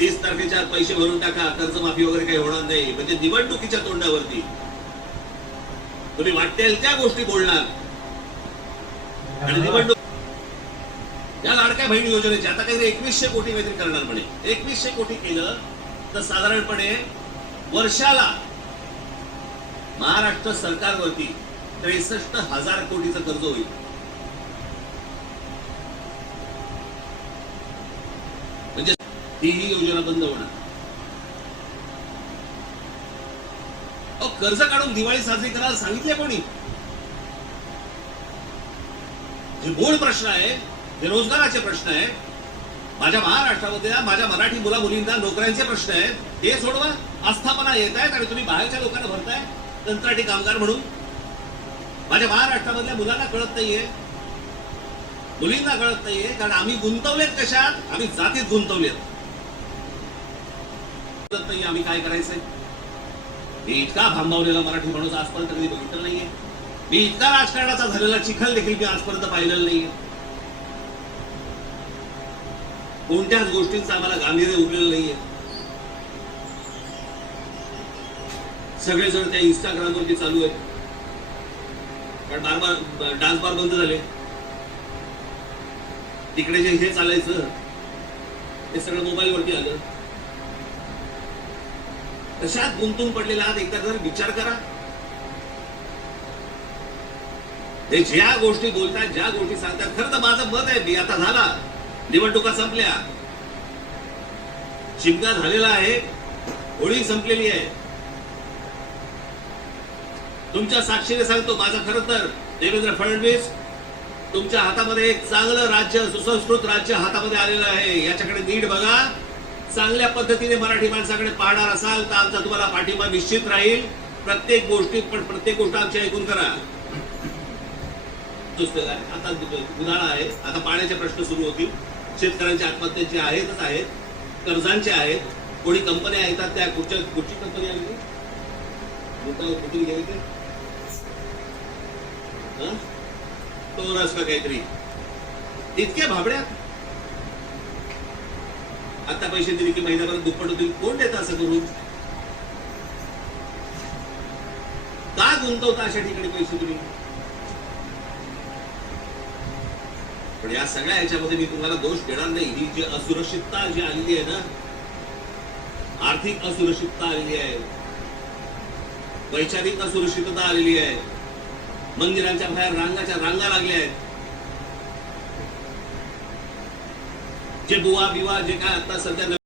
30 तारखेच्या पैसे भरून टाका, कर्जमाफी वगैरे काही होणार नाही, म्हणजे निवडणुकीच्या तोंडावरती तुम्ही वाटेल त्या गोष्टी बोलणार आणि निवडणूक या लाडक्या बहीण योजनेचे आता काहीतरी 2100 कोटी काहीतरी करणार म्हणे. 2100 कोटी केलं तर साधारणपणे वर्षाला महाराष्ट्र सरकारवरती 63,000 कोटीचं कर्ज होईल. म्हणजे ही योजना बंद होणार. कर्ज काढून दिवाळी साजरी करायला सांगितले कोणी? जे मूळ प्रश्न आहे, जे रोजगाराचे प्रश्न आहे, माझ्या महाराष्ट्रामध्ये माझ्या मराठी मुला मुलींना नोकऱ्यांचे प्रश्न आहेत, हे सोडवा. आस्थापना येत आहेत आणि तुम्ही बाहेरच्या लोकांना भरताय कंत्राटी कामगार म्हणून. माझ्या महाराष्ट्रामधल्या मुलांना कळत नाहीये, मुलींना कळत नाहीये, कारण आम्ही गुंतवलेत कशात? आम्ही जातीत गुंतवलेत. नाही आम्ही काय करायचंय. मी इतका भांबावलेला मराठी माणूस आजपर्यंत कधी बघितलं नाहीये. मी इतका राजकारणाचा झालेला चिखल देखील मी आजपर्यंत पाहिलेलं नाहीये. कोणत्याच गोष्टींचं आम्हाला गांभीर्य उरलेलं नाहीये. सगळेजण त्या इंस्टाग्रामवरती चालू आहेत, कारण डान्स बार बंद झाले. तिकडे जे हे चालायचं ते सगळं मोबाईलवरती आलं. कशात गुंतून पडलेला आहात एकदा जर विचार करा. हे ज्या गोष्टी बोलतात, ज्या गोष्टी सांगतात, खरं तर माझं मत आहे, मी आता झाला, निवडणुका संपल्या, शिमगा झालेला आहे, होळी संपलेली आहे. तुमच्या साक्षीने सांगतो, माझं खरं तर देवेंद्र फडणवीस तुमच्या हातामध्ये एक चांगलं राज्य, सुसंस्कृत राज्य हातामध्ये आलेलं आहे. याच्याकडे नीट बघा. चांगल्या पद्धतीने मराठी माणसाकडे पाहणार असाल तर आमचा तुम्हाला पाठिंबा निश्चित राहील प्रत्येक गोष्टीत. पण प्रत्येक गोष्ट आमची ऐकून करा. आता उन्हाळा आहे, आता पाण्याचे प्रश्न सुरू होतील, शेतकऱ्यांच्या आत्महत्यांचे आहेतच आहेत, कर्जांचे आहेत, कोणी कंपन्या येतात त्या कुठची कंपनी आली कुठून गेली ते टोरस का काहीतरी, इतक्या भाबड्यात आता पैसे दिले की महिन्याभरात दुप्पट होतील. कोण देतं असं करून? का गुंतवता अशा ठिकाणी पैसे तुम्ही? पण या सगळ्या ह्याच्यामध्ये मी तुम्हाला दोष देणार नाही. ही जी असुरक्षितता जी आलेली आहे ना, आर्थिक असुरक्षितता आलेली आहे, वैचारिक असुरक्षितता आलेली आहे, मंदिरांच्या बाहेर रांगाच्या रांगा लागल्या आहेत. जे बुवा बिवा जे काय आता सध्या